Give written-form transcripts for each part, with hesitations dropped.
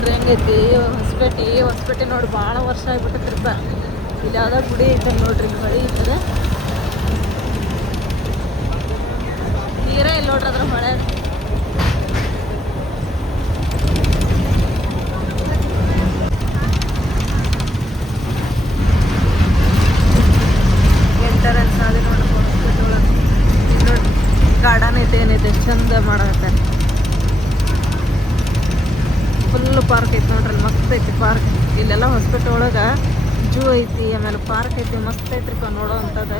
ನೋಡ್ರಿ ಹೆಂಗೈತಿ ಹೊಸಪೇಟೆ ನೋಡಿ ಭಾಳ ವರ್ಷ ಆಗ್ಬಿಟ್ಟೈತ್ರಿಪ್ಪ. ಇಲ್ಲಿ ಯಾವ್ದೋ ಗುಡಿ ಐತೆ ನೋಡ್ರಿ, ಇಲ್ಲಿ ಹೊಳಿ ಇರ್ತದೆ ನೀರೇ ಇಲ್ಲಿ ನೋಡ್ರಿ ಅದ್ರ ಹೊಳೆ. ಎಂಟರೆನ್ಸ್ ಅಲ್ಲಿ ನೋಡಿ ನೋಡಿ ಗಾರ್ಡನ್ ಐತೆ ಏನೈತೆ ಚಂದ ಮಾಡಕತ್ತಾರೆ. ಫುಲ್ ಪಾರ್ಕ್ ಐತಿ ನೋಡ್ರಿ, ಮಸ್ತ್ ಐತಿ ಪಾರ್ಕ್. ಇಲ್ಲೆಲ್ಲ ಹೊಸಪೇಟೆ ಒಳಗೆ ಜೂ ಐತಿ, ಆಮೇಲೆ ಪಾರ್ಕ್ ಐತಿ, ಮಸ್ತ್ ಐತ್ರಿಪ್ಪ ನೋಡೋ ಅಂಥದ್ದು.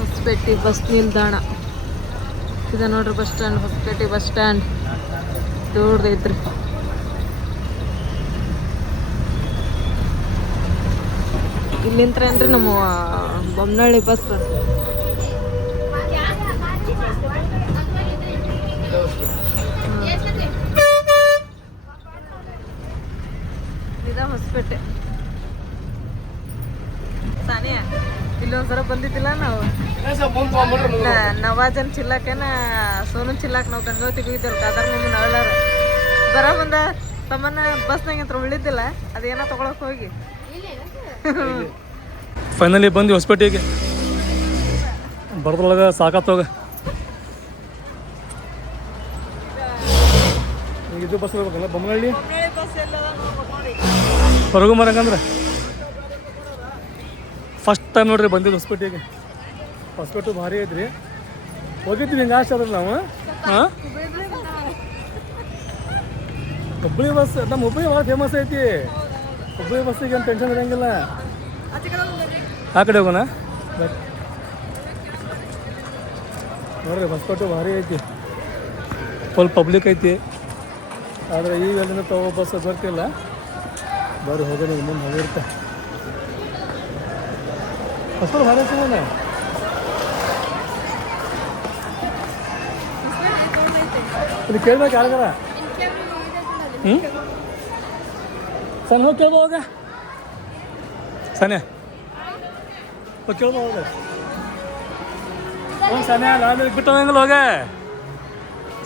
ಹೊಸಪೇಟೆ ಬಸ್ ನಿಲ್ದಾಣ ಇದೆ ನೋಡ್ರಿ, bus stand. Hosapete bus stand ದೊಡ್ಡದೈತ್ರಿ. ಇಲ್ಲಿಂತ್ರ ಏನ್ರಿ ನಮ್ಮ ಬೊಮ್ಮನಹಳ್ಳಿ ಬಸ್. ಇದ ಹೊಸಪೇಟೆ. ಸಾನಿಯಾ ಇಲ್ಲೊಂದ್ಸರ ಬಂದಿದ್ದಿಲ್ಲ ನಾವು, ನವಾಜನ್ ಚಿಲ್ಲಾಕೇನ ಸೋನು ಚಿಲ್ಲಾಕ್ ನಾವು ಗಂಗಾವತಿಗೆ ಹೋಗಿದ್ದಲ್ಲ, ಅದ್ರ ನಿಮ್ಗೆ ನಳಾರ ಬರ ಬಂದ ತಮ್ಮನ್ನ ಬಸ್ನಾಗ ಅಂತ ಉಳಿದಿಲ್ಲ, ಅದೇನೋ ತಗೊಳಕ್ ಹೋಗಿ ಫೈನಲಿ ಬಂದು ಹೊಸಪೇಟೆಗೆ. ಬರೋದ್ರೊಳಗೆ ಸಾಕಾತೋಗ. ಇದು ಬಸ್ ಹೋಗ್ಬೇಕಲ್ಲ ಬೊಮ್ಮನಹಳ್ಳಿ ಹೊರಗು ಮರಂಗಂದ್ರೆ ಫಸ್ಟ್ ಟೈಮ್ ನೋಡ್ರಿ ಬಂದಿದ್ದು ಹೊಸಪೇಟೆಗೆ. ಹೊಸಪೇಟೆ ಭಾರಿ ಐತ್ರಿ, ಹೋಗಿದ್ವಿ ಹಿಂಗೆ ಆಶೆ ಅದ್ರಲ್ಲ ನಾವು. ಹಾಂ, ಹುಬ್ಬಳ್ಳಿ ಬಸ್ ನಮ್ಮ ಹುಬ್ಬಳ್ಳಿ ಭಾಳ ಫೇಮಸ್ ಐತಿ. ಹುಬ್ಬಳ್ಳಿ ಬಸ್ಸಿಗೆ ಏನು ಟೆನ್ಷನ್ ಇರೋಂಗಿಲ್ಲ. ಆ ಕಡೆ ಹೋಗೋಣ ನೋಡ್ರಿ, ಹೊಸಪೇಟೆ ಭಾರಿ ಐತಿ, ಫುಲ್ ಪಬ್ಲಿಕ್ ಐತಿ. ಆದರೆ ಈಗ ಅಲ್ಲಿಂದ ತಗೋ ಬಸ್ ಬರ್ತಿಲ್ಲ. ಬರ್ರಿ ಹೋಗೋಣ, ಮುಂದೆ ಹೋಗಿರುತ್ತೆ. ಹೊಸಪೇಟೆ ಭಾರಿ ಐತಿ. ನಾನು ಇಲ್ಲಿ ಕೇಳ್ಬೇಕು ಯಾರಿಗಾರ. ಸಣ್ಣ ಹೋಗಿ ಕೇಳ್ಬೋ ಹೋಗ, ಸನ್ಯ ಹೋಗಿ ಕೇಳ್ಬೋ ಹೋಗ. ಹೋಗಿ ಸನ್ಯ ನಾವೆಲ್ಲಿ ಬಿಟ್ಟು ಹೋಗಂಗಿಲ್ಲ. ಹೋಗ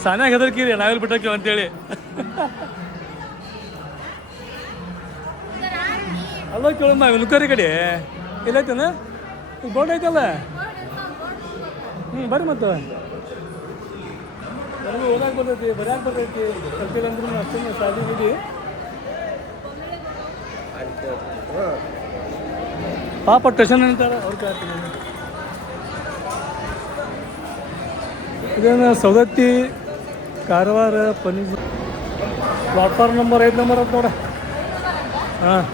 ಸನ್ಯಾಗ ಹೆದರ್ಕಿರಿ ನಾವೆಲ್ಲಿ ಬಿಟ್ಟೋಕ್ಕಿವ ಅಂತೇಳಿ. ಅಲ್ಲೋ ಕೇಳಮ್ಮ, ಲುಕರಿ ಕಡೆ ಎಲ್ಲೈತೇನ? ಈಗ ಬೋರ್ಡ್ ಐತಲ್ಲ. ಬರ್ರಿ ಮತ್ತೆ ನನಗೆ ಓದಾಕೆ ಬರ್ತೈತಿ, ಬರ್ಯಾಕೆ ಬರ್ತೈತಿ. ಕಲ್ತಿಲ್ಲ ಅಂದ್ರೂ ಅಷ್ಟೇ ಸಾಧಿ ಬಿಡಿ. ಪಾಪ ಸ್ಟೇಷನ್ ಅಂತಾರೆ ಅವ್ರು ಕೇಳ್ತೀನಿ. ಇದೇನು Savadatti Karwar paneer platform number 5 number ಅಂತ ನೋಡ. ಹಾಂ,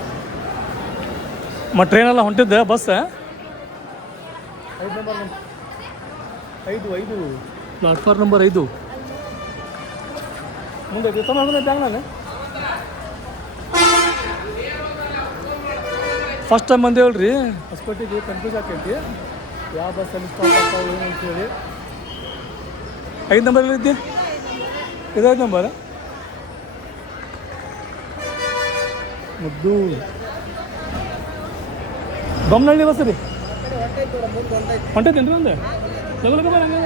ಟ್ರೈನೆಲ್ಲ ಹೊಂಟಿದ್ದೆ ಬಸ್ 5 ನಂಬರ್ 5 ಪ್ಲಾಟ್ಫಾರ್ಮ್ ನಂಬರ್ 5 ಮುಂದೆ ಬ್ಯಾಂಗ್ನಾಗ. ಫಸ್ಟ್ ಟೈಮ್ ಬಂದೇವಲ್ರಿ ಹೊಸಪೇಟೆಗೆ, ಕನ್ಫ್ಯೂಸ್ ಆಗ್ತೈತಿ ಯಾವ ಬಸ್ಸಲ್ಲಿ ಸ್ಟಾಪ್ ಆಗ್ತಾವೆ ಏನು ಅಂತೇಳಿ. 5 ನಂಬರ್ ಇದ್ದೆ, ಇದು 5 ನಂಬರ್ ಮುದ್ದು ಬೊಮ್ಮನಹಳ್ಳಿ ಬಸ್ ರೀ. ಹೊಂಟೈತೇನ್ರಿ ಒಂದು ಲಗಲಗ ಬರ ಹಂಗೆ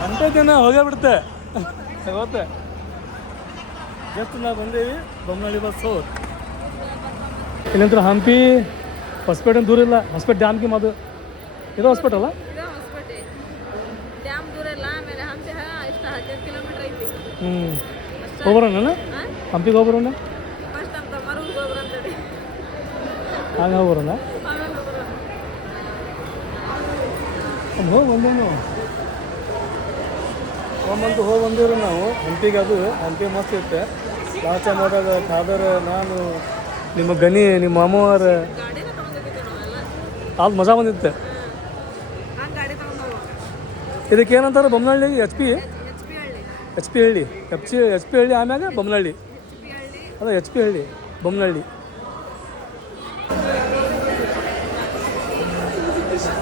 ಹೊಂಟೈತೇನ ಹೋಗೇ ಬಿಡುತ್ತೆ ಗೊತ್ತೆ. ಜಸ್ಟ್ ನಾವು ಬಂದೇವಿ ಬೊಮ್ಮನಹಳ್ಳಿ ಬಸ್ಸು. ಇಲ್ಲಂತ್ರ ಹಂಪಿ ಹೊಸಪೇಟೆ ದೂರ ಇಲ್ಲ. ಹೊಸಪೇಟೆ ಡ್ಯಾಮ್ಗೆ ಮಾದು ಇದು ಹೊಸಪೇಟೆ ಅಲ್ಲ, ಹೋಗ್ಬರೋಣ ಹಂಪಿಗೆ ಹೋಗ್ಬರೋಣ. ಹಾಗೆ ಹೋಗ್ಬರೋಣ. ಹೋಗಿ ಬಂದೇನು ಒಮ್ಮಂತೂ ಹೋಗಿ ಬಂದಿವ್ರಿ ನಾವು ಹಂಪಿಗೆ. ಅದು ಹಂಪಿ ಮಸ್ತ್ ಇರುತ್ತೆ. ಲಾಸ್ಟ್ ಟೈಮ್ ಹೋದಾಗ ಫಾದರ್, ನಾನು, ನಿಮ್ಮ ಗನಿ, ನಿಮ್ಮ ಮಾಮವ್ರ ಅದು ಮಜಾ ಬಂದಿತ್ತೆ. ಇದಕ್ಕೆ ಏನಂತಾರೆ ಬೊಮ್ಮನಹಳ್ಳಿ? ಎಚ್ ಪಿ ಹಳ್ಳಿ, ಎಚ್ ಪಿ ಹಳ್ಳಿ ಆಮ್ಯಾಗ ಬೊಮ್ಮನಹಳ್ಳಿ. ಅದ ಎಚ್ ಪಿ ಹಳ್ಳಿ ಬೊಮ್ಮನಹಳ್ಳಿ.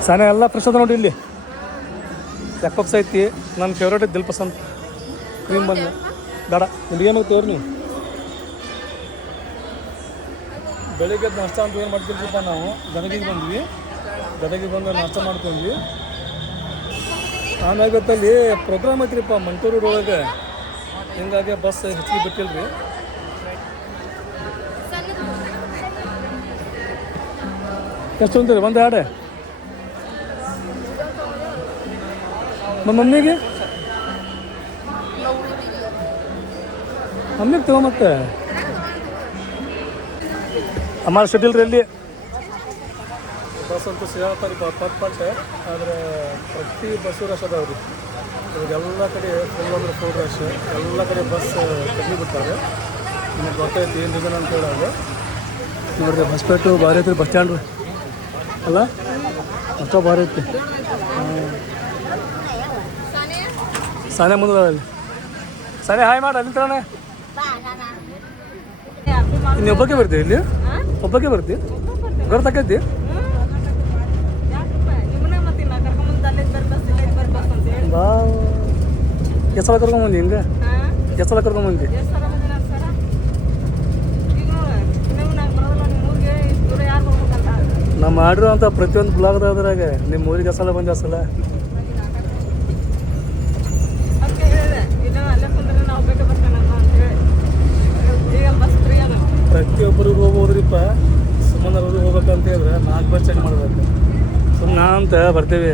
ಸಾನ ಎಲ್ಲ ಫ್ರೆಶ್ ಅದ ನೋಡಿ ಇಲ್ಲಿ. ಚೆಕ್ ಬಾಕ್ಸ್ ಐತಿ. ನನ್ನ ಫೇವ್ರೇಟ್ ಐತಿ ದಿಲ್ ಪಸಂದ್ ಕ್ರೀಮ್ ಬನ್. ಬೇಡ ನಿಮಗೇನು ತೋರಿ ನೀವು ಬೆಳಿಗ್ಗೆ ನಾಷ್ಟ ಅಂತ ಏನು ಮಾಡ್ತಿರ್ತೀವಪ್ಪ ನಾವು. ಗದಗಿಗೆ ಬಂದ್ವಿ, ಗದಗಿಗೆ ಬಂದು ನಾಷ್ಟ ಮಾಡ್ಕೊಂಡ್ವಿ. ಆಮ್ಯಾಗ ಗೊತ್ತಲ್ಲಿ ಪ್ರೋಗ್ರಾಮ್ ಐತ್ರಿಪ್ಪ ಮಂಟೂರು ರೋಡ್ ಒಳಗೆ, ಹಿಂಗಾಗಿ ಬಸ್ ಹೆಚ್ಚಿಗೆ ಬಿಟ್ಟಿಲ್ಲ ರೀ. ಎಷ್ಟು ಅಂತೀರಿ? ಒಂದು ಎರಡು ನಮ್ಮ ಮಮ್ಮಿಗೆ ತಗೋ ಮತ್ತೆ ಅಮ್ಮ ಶೆಡ್ಯೂಲ್ ರೀ ಅಲ್ಲಿ ಬಸ್ ಅಂತೂ ಸಿಗತ್ತಾರೆ ಪಟ್. ಆದರೆ ಪ್ರತಿ ಬಸ್ಸು ರಶ್ ಅದಾವ್ರಿ. ಇವಾಗೆಲ್ಲ ಕಡೆ ಫುಲ್ ಅಂದ್ರೆ ಫುಲ್ ರಶ್. ಎಲ್ಲ ಕಡೆ ಬಸ್ ಕಮ್ಮಿ ಬಿಡ್ತಾರೆ. ನಿಮಗೆ ಗೊತ್ತೈತಿ ಏನು ರೀಸನ್ ಅಂತ ಹೇಳೋದು ನೋಡಿರಿ. ಹೊಸಪೇಟು ಭಾರಿ ಐತ್ರಿ ಬಸ್ ಸ್ಟ್ಯಾಂಡ್ ರೀ ಅಲ್ಲ, ಅಷ್ಟೋ ಭಾರಿ ಐತಿ. ಸಾನೆ ಮುಂದೆ ಅಲ್ಲಿ ಸಾನೆ ಹಾಯ್ ಮಾಡಿ ಅಲ್ಲಿ ತರಾನೆ. ಇನ್ನು ಒಬ್ಬಕ್ಕೆ ಬರ್ತೀವಿ ಇಲ್ಲಿ, ಒಬ್ಬಕ್ಕೆ ಬರ್ತೀವಿ ಗೊತ್ತಾಕೈತಿ. ಬಾ ಎಷ್ಟು ಸಲ ಕರ್ಕೊಂಬಂದಿ? ಹಿಂಗೆ ಎಷ್ಟು ಸಲ ಕರ್ಕೊಂಬಂದಿ? ನಾವು ಮಾಡಿರೋ ಅಂತ ಪ್ರತಿಯೊಂದು ಬ್ಲಾಗ್ದಾದ್ರಾಗ ನಿಮ್ಮ ಊರಿಗೆ ಸಲ ಬಂದು ಸಲ ಪ್ರತಿಯೊಬ್ಬರಿಗೂ ಹೋಗ್ಬೋದ್ರಿಪ್ಪ. ಸುಮ್ಮನೆ ಅವ್ರಿಗೆ ಹೋಗ್ಬೇಕಂತ ಹೇಳಿದ್ರೆ 4 ಬಸ್ ಚೇಂಜ್ ಮಾಡ್ಬೇಕು. ಸುಮ್ಮನೆ ಅಂತ ಬರ್ತೀವಿ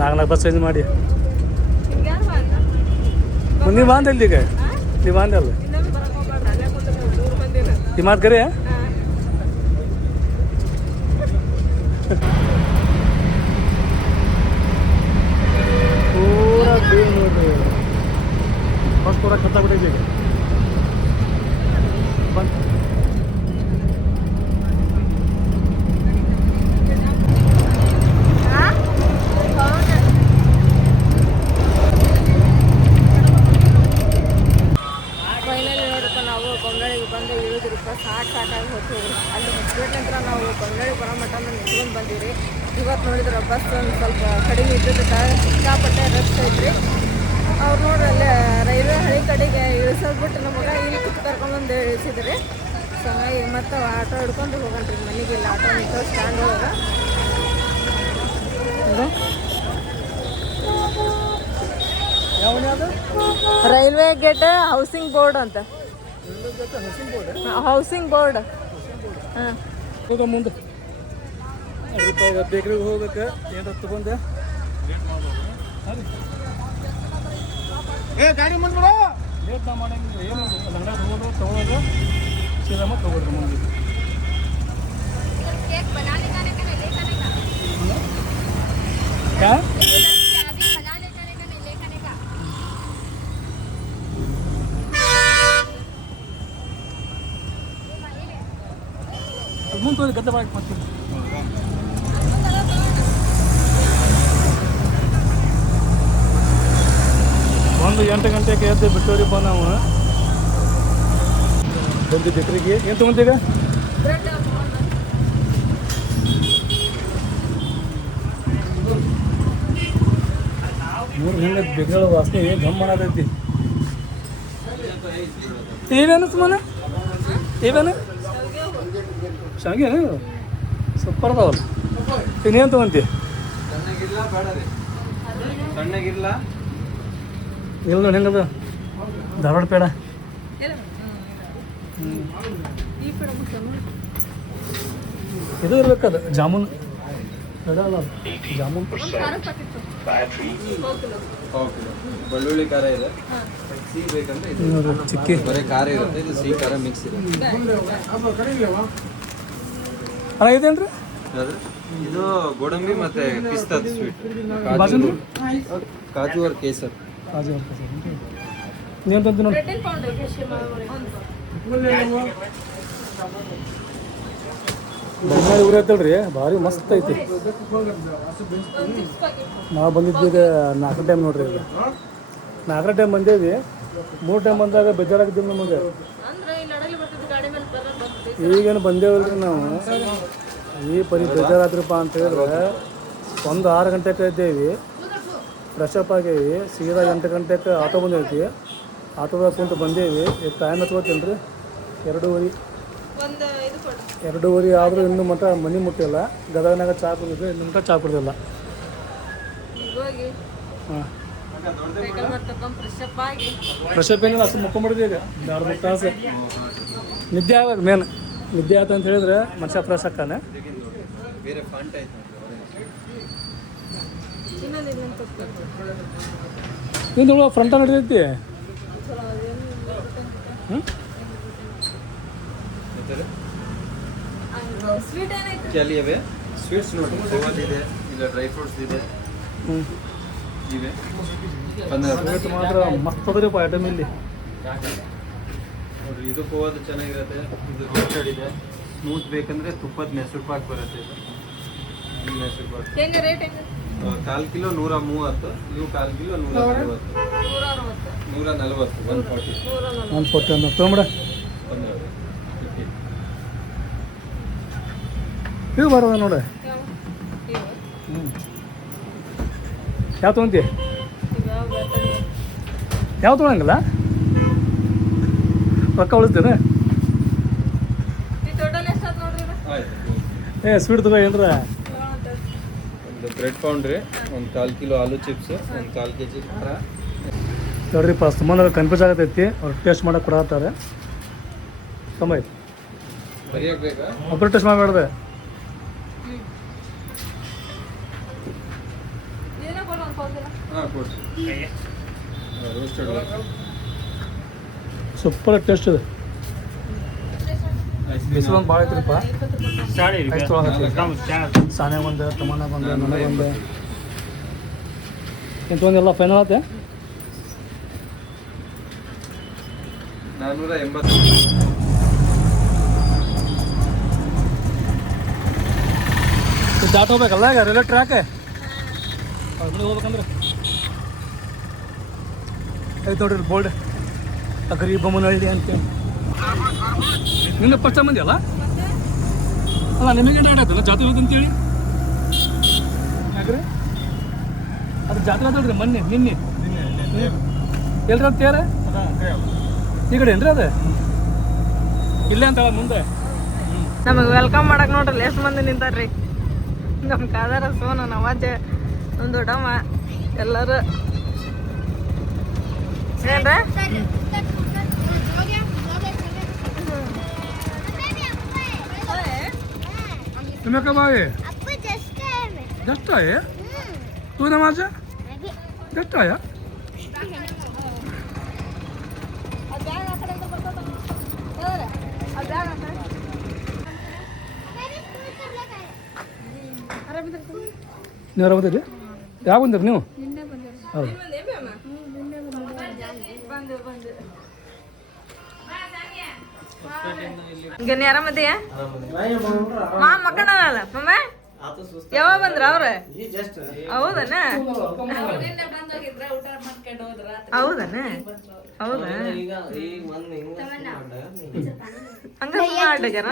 4 ಬಸ್ ಚೇಂಜ್ ಮಾಡಿ. ನೀವು ಬಾಂಧಲ್ಲಿ ಈಗ ನೀವು ಬಾಂಧಲ್ಲ ಈ ಮಾತು ಕರೆ. ಪೂರಾ ಬೀಳ್ ನೋಡ್ರಿ, ಬಸ್ ಪೂರಾ ಕತ್ತಾಗ್ಬಿಟ್ಟೈತಿ ಈಗ. ಬಂದು ಫೈನಲಿ ನೋಡ್ರಿಪ್ಪ ನಾವು ಕೊಂಗಳಿಗೆ ಬಂದು ಇಳಿದ್ರಿಪ್ಪ. ಸಾಕಾಗಿ ಹೋಗ್ತೀವಿ. ಅಲ್ಲಿ ಮುಚ್ಚಿಬಿಟ್ಟ ನಂತರ ನಾವು ಕೊಂಗಳಿ ಬರೋ ಮಟ್ಟ ನಿಂತ್ಕೊಂಡು ಬಂದೀವಿ. ಇವತ್ತು ನೋಡಿದ್ರೆ ಬಸ್ ಒಂದು ಸ್ವಲ್ಪ ಕಡಿಮೆ ಇದ್ದದಕ್ಕೆ ಸಿಕ್ಕಾಪಟ್ಟೆ ರಶ್ ಐತ್ರಿ. ಅವ್ರು ನೋಡ್ರಿ ಅಲ್ಲಿ ರೈಲ್ವೆ ಹಳಿ ಕಡೆಗೆ ಇಳಿಸೋದ್ಬಿಟ್ಟು ನಮಗೆ ಇಲ್ಲಿ ಕುತ್ತು ಕರ್ಕೊಂಬಂದು ಇಳಿಸಿದ್ರಿ. ಸೊ ಈಗ ಮತ್ತೆ ಆಟೋ ಹಿಡ್ಕೊಂಡು ಹೋಗಣ್ರಿ ಮನೆಗೆ. ಇಲ್ಲಿ ಆಟೋ ನಿಂತು ಸ್ಟ್ಯಾಂಡ್ ಒಳಗೆ ರೈಲ್ವೆ ಗೇಟ್ ಹೌಸಿಂಗ್ ಬೋರ್ಡ್ ಅಂತ. ಹೌಸಿಂಗ್ ಬೋರ್ಡ್ ಹಾಂ ಹೋಗ ಮುಂದೆ ಬೇಕ್ರಿಗೆ ಹೋಗ್ಬೇಕು. ಏನಾರ ತಗೊಂಡೆ ಗಾಡಿ ಮುಂದೆ ಲೇಟ್ ನಾವು ಮಾಡಂಗಿಲ್ಲ. ಏನು ಅಂಗಡಿ ತಗೊಂಡು ತೊಗೊಳೋದು ಸೀದಾ ಮತ್ತೆ ತಗೊಳ್ರಿ ಮುಂದೆ. ಮುಂದೆ ಗದ್ದೆ ಮಾಡಿ ಮಾಡ್ತೀನಿ. ಒಂದು 8 ಗಂಟೆಗೆ ಎದ್ದು ಬಿಟ್ಟೋರಿಪ್ಪ ನಾವು. ಬಂದು ಬೇಕ್ರಿಗೆ ಏನು ತೊಗೊಂತೀಗ? ಮೂರು ಹೆಂಗೆ ಬೇಕ್ರಿಗಳ ವಾಸನೆ ಘಮ್ ಮಾಡತೈತಿ. ಇವೇನು ಸುಮ್ಮನೆ ಇವೇನು ಶಾವಿಗೆ ಸೂಪರ್ ಅದಾವಲ್ಲ. ಇನ್ನೇನು ತೊಗೊಂತಿ? ಇಲ್ಲ ನೋಡಿ ಹೆಂಗದ ಧಾರವಾಡ ಪೇಡ. ಇದು ಇರ್ಬೇಕದು ಜಾಮೂನ್ ಅದಲ್ಲ ಜಾಮೂನ್. ಬೆಳ್ಳುಳ್ಳಿ ಖಾರ ಇದೆ, ಸಿಹಿ ಬೇಕಂದ್ರೆ ಚಿಕ್ಕಿ ಬರೀ ಖಾರ ಇರುತ್ತೆ, ಇದು ಸಿಹಿ ಖಾರ ಮಿಕ್ಸ್ ಇರುತ್ತೆ. ಅಣ್ಣ ಇದೇನ್ರಿ? ಇದು ಗೋಡಂಬಿ ಮತ್ತೆ ಪಿಸ್ತಾ ಸ್ವೀಟ್, ಕಾಜು और ಕೇಸರ್. ಕಾಜು ಅವ್ರ ಕೇಸರ್ ನೀನು ತಂದು ನೋಡಿ. ಬಳ್ಳಾರಿ ಊರು ಐತಲ್ರಿ ಭಾರಿ ಮಸ್ತ್ ಐತಿ. ನಾವು ಬಂದಿದ್ದೀಗ 4 ಟೈಮ್ ನೋಡ್ರಿ. ಈಗ 4 ಟೈಮ್ ಬಂದೇವಿ. 3 ಟೈಮ್ ಬಂದಾಗ ಬೇಜಾರಾಗಿದ್ದೀವಿ ನಮಗೆ. ಈಗೇನು ಬಂದೇವಲ್ರಿ ನಾವು. ಈ ಪರಿ ಬೇಜಾರಾದ್ರಪ್ಪ ಅಂತ ಹೇಳಿದ್ರೆ ಒಂದು 6 ಗಂಟೆಗೆ ಇದ್ದೇವಿ. ಫ್ರೆಶ್ ಅಪ್ ಆಗೀವಿ ಸೀದಾ 8 ಗಂಟೆಗೆ ಆಟೋ ಬಂದೈತಿ. ಆಟೋದಾಗ ಕುಂತು ಬಂದೇವಿ. ಈಗ ಟೈಮ್ ಎತ್ಕೋತೀನಿ ರೀ 2:30. ಒಂದು ಇದು ಕೊಡು. 2:30 ಆದರೂ ಇನ್ನೂ ಮಟ್ಟ ಮನೆ ಮುಟ್ಟಿಲ್ಲ. ಗದಗನಾಗ ಚಹಾ ಕುಡಿದ್ರೆ ಇನ್ನು ಮಟ್ಟ ಚಹಾ ಕುಡಿದಿಲ್ಲ. ಈಗ ಹೋಗಿ ಹಾಂ ಸೈಕಲ್ ಬರ್ತಕ್ಕ ಫ್ರೆಶ್ ಅಪ್ ಆಗಿ ಫ್ರೆಶ್ ಅಪ್ ಏನಿಲ್ಲ ಅಷ್ಟು ಮುಕ್ಕೊಂಬಿಡಿದೆ ಈಗ 2-3 ತಾಸು ನಿದ್ದೆ ಆಗೋದು ಮೇನ್. ನಿದ್ದೆ ಆಯ್ತು ಅಂತ ಹೇಳಿದ್ರೆ ಮನುಷ್ಯ ಫ್ರೆಶ್ ಆಕ್ಕಾನೆ. ಬೇರೆ ಫಾಂಟ್ ಆಯ್ತು ಇನ್ನೊಂದು ಇನ್ನೊಂದು ತಪ್ಪು ನಿಂದು ಫ್ರಂಟ ನಡೀತೈತಿ. ಹ್ಞೂ ಸ್ವೀಟ್ ಏನಾಯ್ತು ಕೆಲಿಯವೆ ಸ್ವೀಟ್ಸ್ ನೋಡಿ ಗೋವಾದಿದೆ, ಇಲ್ಲ ಡ್ರೈ ಫ್ರೂಟ್ಸ್ ಇದೆ, ಹ್ಞೂ ಇವೆ ಸ್ವೀಟ್ ಮಾತ್ರ ಮಸ್ತ್ ಅದ್ರಿಪ್ಪ ಐಟಮ್ ಇಲ್ಲಿ. ನೋಡ್ರಿ ಇದು ಗೋವಾದ ಚೆನ್ನಾಗಿರುತ್ತೆ. ಇದು ರೋಸ್ಟೆಡ್ ಇದೆ. ಸ್ಮೂತ್ ಬೇಕಂದ್ರೆ ತುಪ್ಪದ ಮೆಸೂರು ಪಾಕ್ ಬರುತ್ತೆ. ಇದು ಮೆಸೂರು ಪಾಕ್ ಹೆಂಗೆ ರೇಟ್ ಹೆಂಗೆ? 1/4 ಕಿಲೋ 130, ಇವು 1/4 ಕಿಲೋ 140, 160 140, 140 140 ಅಂತ ತೊಗೊಂಬಿಡ. ಇವು ಬರೋದ ನೋಡಿ. ಹ್ಞೂ ಯಾವ ತೊಗೊಂತೀಯ? ಯಾವ ತೊಗೊಳಂಗಿಲ್ಲ ರೊಕ್ಕ ಉಳಿಸ್ತೇನೆ. ಟೋಟಲ್ ಎಷ್ಟಾಯ್ತು ನೋಡ್ರಿ ಇದು? ಆಯ್ತು. ಏ ಸ್ವೀಟ್ ತಗೋ ಏನ್ರ. ಒಂದು ಬ್ರೆಡ್ ಪೌಂಡ್ರಿ, 1/4 ಕಿಲೋ ಆಲೂ ಚಿಪ್ಸ್, 1/4 kg ಖಾರ. ನೋಡ್ರಿಪ್ಪ ಸುಮ್ಮನೆ ಕನ್ಫ್ಯೂಸ್ ಆಗತೈತಿ. ಅವ್ರು ಟೇಸ್ಟ್ ಮಾಡಕ್ಕೆ ಕೊಡತ್ತಾರೆ. ತೊಂಬೈತಿ ಬರಿಯಕ್ಕೆ ಬೇಕಾ? ಒಬ್ಬರು ಟೇಸ್ಟ್ ಮಾಡಬೇಡ್ದೆ. ಇದನ್ನ ಕೊಡು ಒಂದು ಪಾವ್ ಕಿಲೋ. ಹಾಂ ಕೊಡ್ತೀವಿ. ರೋಸ್ಟೆಡ್ ಸೂಪರ್ ಟೇಸ್ಟ್ ಇದೆ. ಬಿಸಿಲು ಒಂದು ಭಾಳ ಐತ್ರಿಪ್ಪ. ಐಸ್ ತೊಗೊಳಕತ್ತಿ ಸಾನ್ಯಾಗ ಒಂದು, ತಮ್ಮನಾಗ ಒಂದು, ನನಗೊಂದು ಇಂಥೊಂದೆಲ್ಲ ಫೈನಲ್ ಆತೆ. 480. ದಾಟ್ ಹೋಗ್ಬೇಕಲ್ಲ ಈಗ ರೈಲ್ವೆ ಟ್ರ್ಯಾಕ್ ಹೋಗ್ಬೇಕಂದ್ರೆ ಐತೆ ನೋಡ್ರಿ ಬೋಲ್ಡ್ ಅಗ್ರಿ ಬೊಮ್ಮನಹಳ್ಳಿ ಅಂತೇಳಿ. ನಿನ್ನೆ ಫಸ್ಟ್ ಟೈಮ್ ಬಂದಿ ಅಲ್ಲ? ಅಲ್ಲ ನಿಮಗೆ ಡೌಟ್ ಆಯ್ತಲ್ಲ ಜಾತ್ರೆ ಹೋಯ್ತು ಅಂತೇಳಿ. ಯಾಕ್ರಿ ಅದು ಜಾತ್ರೆ ಆದಲ್ರಿ ಮೊನ್ನೆ ನಿನ್ನೆ ಎಲ್ರಿ ಅಂತ ಹೇಳ ಈ ಕಡೆ ಏನ್ರಿ ಅದು ಇಲ್ಲೇ ಅಂತ ಮುಂದೆ. ನಮಗೆ ವೆಲ್ಕಮ್ ಮಾಡಕ್ಕೆ ನೋಡ್ರಿ ಎಷ್ಟು ಮಂದಿ ನಿಂತಾರ್ರಿ. ನಮ್ಮ ಕಾದಾರ ಸೋನ ನಮ್ಮ ಅಜ್ಜ ನಮ್ಮ ದೊಡ್ಡಮ್ಮ ಎಲ್ಲರೂ ಏನ್ರ तुम्हें कब आए? जस्ट आए? तू नमाज जस्ट आया? ನೀವು ಆರಾಮದಿರಿ? ಯಾವಾಗ ಬಂದಿರಿ ನೀವು? ಹೌದು ಗನಿ ಆರಾಮದಿಯಾ? ಮಾ ಮಕ್ಕಳಲ್ಲ ಮಮ್ಮ ಯಾವಾಗ ಬಂದ್ರ ಅವ್ರ? ಹೌದನ ಹೌದನ ಹೌದಾ ಹಂಗ ಮಾಡ್ಲಿಕ್ಕಾರ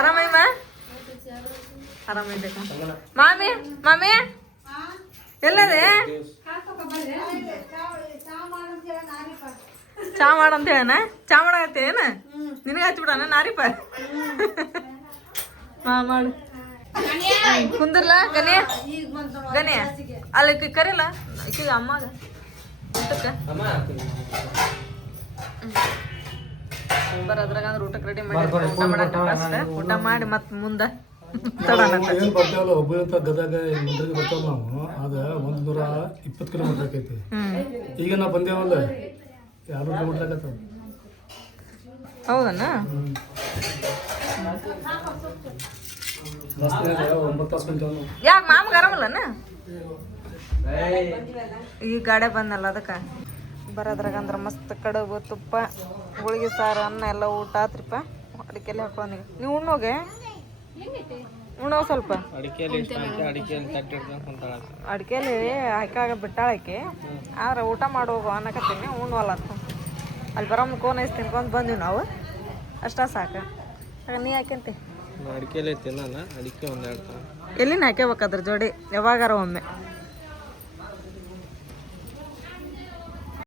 ಆರಾಮೈಮ ಆರಾಮೈತೆ ಮಾಮಿ ಮಾಮಿ ಎಲ್ಲದೆ ಚಾ ಮಾಡಂತ ಹೇಳನ ಚಾ ಮಾಡಾಕತ್ತೇನ ನಿನಗೆ ಹಚ್ಬಿಡಣ ನಾರಿಪ ಮಾಡು ಕುಂದಿರ್ಲ ಗನಿಯ ಗನಿಯ ಅಲ್ಲಿ ಕರಿಲ್ಲ ಈಗ ಅಮ್ಮಾಗ ಊಟಕ್ಕೆ ಬರೋದ್ರಾಗ ಅಂದ್ರೆ ಊಟಕ್ಕೆ ರೆಡಿ ಮಾಡಿ ಊಟ ಮಾಡಕ್ಕೆ ಫಸ್ಟ್ ಊಟ ಮಾಡಿ ಮತ್ತೆ ಮುಂದೆ ಏನು ಬರ್ತಾವಲ್ಲ ಒಬ್ಬರಿಂದ ಗದಗ ಮುಂದ್ರಿಗೆ ಬರ್ತಾವ ನಾವು ಅದು 120 ಕಿಲೋಮೀಟರ್ ಆಕೈತಿ. ಈಗ ನಾವು ಬಂದೇವಲ್ಲ 200 ಕಿಲೋಮೀಟರ್ ಆಗತ್ತ. ಹೌದಣ್ಣ 9 ತಾಸು ಬಂದೇವ. ಯಾಕೆ ಮಾಮ್ಗೆ ಆರಾಮಲ್ಲಣ್ಣ? ಈ ಗಾಡಿ ಬಂದಲ್ಲ ಅದಕ್ಕೆ ಬರೋದ್ರಾಗ ಅಂದ್ರೆ ಮಸ್ತ್ ಕಡುಬು ತುಪ್ಪ ಗುಳಿಗೆ ಸಾರು ಅನ್ನ ಎಲ್ಲ ಊಟ ಆತ್ರಿಪ್ಪ. ಅಡಿಕೆಲ್ಲ ಹಾಕೊಂಡಿ ನೀವು ಉಣ್ಣೋಗೆ ಉಣ್ಣೋ ಸ್ವಲ್ಪ ಅಡಿಕೆಲಿ ಹಾಕಾಗ ಬಿಟ್ಟಾಳಕ್ಕೆ ಆದ್ರೆ ಊಟ ಮಾಡೋಗು ಅನ್ನಕತ್ತೀನಿ ಉಣ್ವಲ್ಲ ಅಂತ ಅಲ್ಲಿ ಬರಮ್ಮ ಕೋನ್ ಐಸ್ ತಿನ್ಕೊಂಡು ಬಂದ್ವಿ ನಾವು ಅಷ್ಟ ಸಾಕು. ನೀ ಹಾಕ್ಯಂತಿ ಅಡಿಕೆಲೆ ತಿನ್ನಲ್ಲ ಅಡಿಕೆ ಒಂದೆರಡು ಎಲ್ಲಿನ ಹಾಕ್ಯಬೇಕಾದ್ರ ಜೋಡಿ ಯಾವಾಗಾರ ಒಮ್ಮೆ